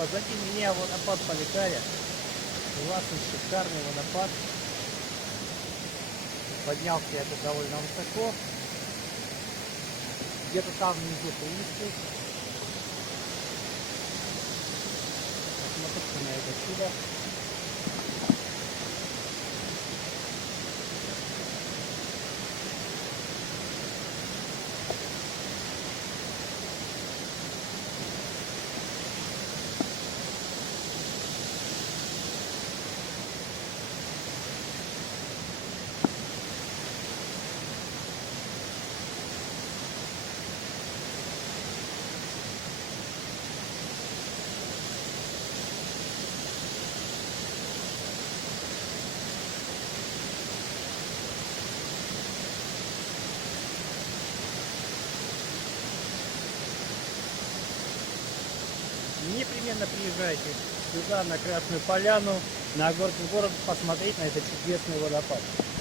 Позади меня водопад Поликаря. Классный, шикарный водопад. Поднялся я тут довольно высоко. Где-то там внизу туристы. Посмотрите на это чудо. Непременно приезжайте сюда, на Красную Поляну, на город, в город, посмотреть на этот чудесный водопад.